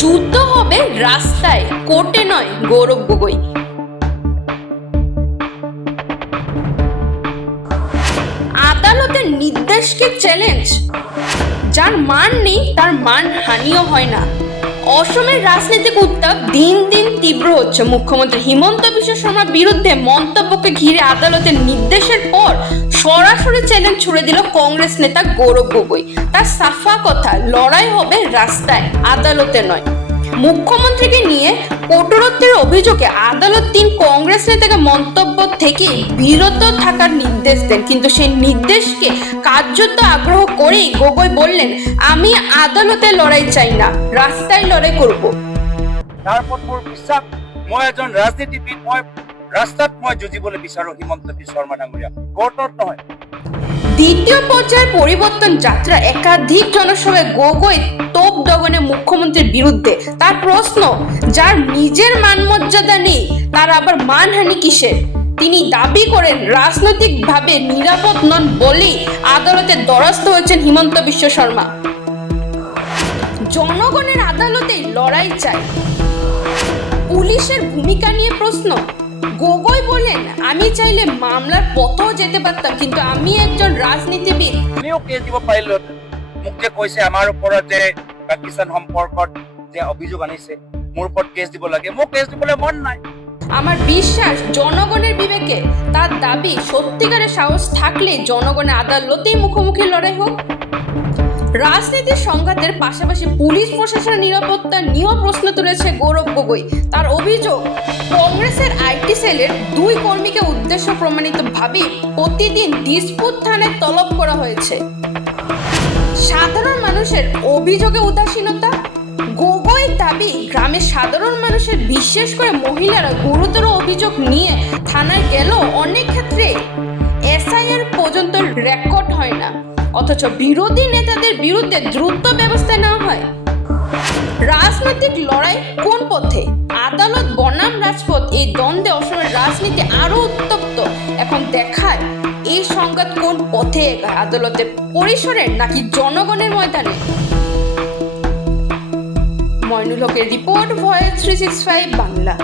যুদ্ধ হবে রাস্তায়, কোর্টে নয়, গৌরব গগৈ। আদালতের নির্দেশকে চ্যালেঞ্জ, যার মান নেই তার মান হানিও হয় না। অসমের রাজনৈতিক উত্তাপ দিন দিন তীব্র হচ্ছে। মুখ্যমন্ত্রী হিমন্ত বিশ্ব শর্মার বিরুদ্ধে মন্তব্যকে ঘিরে আদালতের নির্দেশের পর সরাসরি চ্যালেঞ্জ ছুড়ে দিল কংগ্রেস নেতা গৌরব গগৈ। তার সাফা কথা, লড়াই হবে রাস্তায়, আদালতে নয়। মুখ্যমন্ত্রীকে নিয়ে কটূরত্বের অভিযোগে আদালত 3 কংগ্রেস নেতাকে মন্তব্য থেকে বিরত থাকার নির্দেশ দেন, কিন্তু সেই নির্দেশকে কার্যত আগ্রহ করেই গগৈ বললেন, আমি আদালতে লড়াই চাই না, রাস্তায় লড়াই করব। তারপর মোৰ বিশ্বাস, মই এজন ৰাজনীতিবিদ, মই ৰাস্তাত মই যুঁজিবলৈ বিচাৰো হিমন্ত বিশ্ব শৰ্মা ডাঙৰীয়া, কোৰ্টত নহয়। দ্বিতীয় পর্যায়ের পরিবর্তন যাত্রা, একাধিক জনসভায় গগৈ তোপ দগনে মুখ্যমন্ত্রীর বিরুদ্ধে। তার প্রশ্ন, যার নিজের মান মর্যাদা নেই তার আবার মানহানি কিসের? তিনি দাবি করেন রাজনৈতিকভাবে নিরাপদ নন বলেই আদালতে দ্বারস্থ হয়েছেন হিমন্ত বিশ্ব শর্মা। জনগণের আদালতে লড়াই চাই। পুলিশের ভূমিকা নিয়ে প্রশ্ন, গগৈ বলেন, আমি চাইলে মামলার পথেও যেতে পারতাম, কিন্তু আমি একজন রাজনীতিবিদ। আমিও কেছ দিব পাৰিলো। মোক যে কৈছে আমাৰ ওপৰত যে পাকিস্তান সম্পৰ্কত যে অভিযোগ আনিছে, মোৰ ওপৰত কেছ দিব লাগে, মোক কেছ দিবলৈ মন নাই। আমার বিশ্বাস জনগণের বিবেকে। তার দাবি, সত্যিকারের সাহস থাকলে জনগণের আদালতেই মুখোমুখি লড়াই হোক। রাজনীতির সংঘাতের পাশাপাশি পুলিশ প্রশাসনের নিরাপত্তা নিয়েও প্রশ্ন তুলেছে গৌরব গগৈ। তার অভিযোগ, কংগ্রেসের আইটি সেলের 2 কর্মীকে উদ্দেশ্য প্রমাণিতভাবে প্রতিদিন দিসপুর থানায় তলব করা হয়েছে। সাধারণ মানুষের অভিযোগে উদাসীনতা। গগৈ দাবি, গ্রামের সাধারণ মানুষের, বিশেষ করে মহিলারা গুরুতর অভিযোগ নিয়ে থানায় গেলেও অনেক ক্ষেত্রে এসআইআর পর্যন্ত রেকর্ড হয় না, অথচ বিরোধী নেতাদের বিরুদ্ধে দ্রুত ব্যবস্থা নেওয়া হয়। রাজনৈতিক লড়াই কোন পথে? আদালত বনাম রাজপথ, এই দ্বন্দ্বে অসমের রাজনীতি আরো উত্তপ্ত। এখন দেখায় এই সংঘাত কোন পথে এগায়, আদালতের পরিসরে নাকি জনগণের ময়দানে। মইনুল হকের রিপোর্ট, ভয়েস 365 বাংলা।